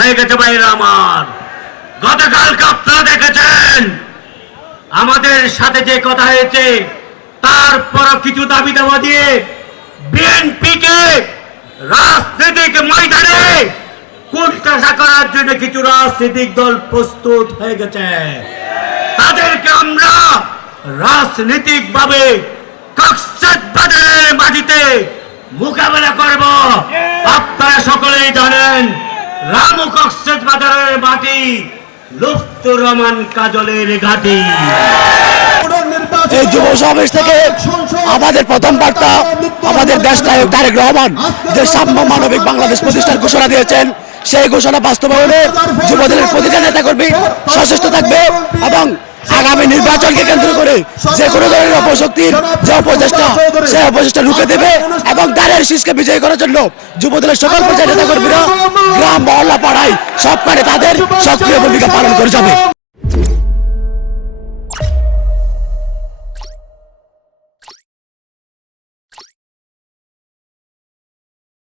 হয়ে গেছে ভাইরা আমার। গতকালকে আপনারা দেখেছেন আমাদের সাথে যে কথা হয়েছে, তারপর কিছু দাবি দাওয়া দিয়ে বিএনপিকে রাজনৈতিক ময়দানে কুলটাসা করার জন্য কিছু রাজনৈতিক দল প্রস্তুত হয়ে গেছে। তাদেরকে আমরা রাজনৈতিক ভাবে কক্সবাজারের মাটিতে মোকাবেলা করব। আপনারা সকলেই জানেন রামু কক্সবাজারের মাটি লুৎফর রহমান কাজলের ঘাঁটি। এই যুব সমাবেশ থেকে আমাদের প্রথম বার্তা, আমাদের দেশ নায়ক তারেক রহমান যে সাম্য মানবিক বাংলাদেশ প্রতিষ্ঠার ঘোষণা দিয়েছেন, সেই ঘোষণা বাস্তবায়নে যুবদলের প্রতিটা নেতাকর্মী সচেষ্ট থাকবে এবং আগামী নির্বাচনকে কেন্দ্র করে যে কোনো ধরনের অপশক্তির যে অপচেষ্টা, সেই অপচেষ্টা রুখে দেবে এবং দাঁড়ের শীষকে বিজয়ী করার জন্য যুবদলের সকল পর্যায়ের নেতাকর্মীরা গ্রাম মহল্লা পাড়ায় সবখানে তাদের সক্রিয় ভূমিকা পালন করে যাবে।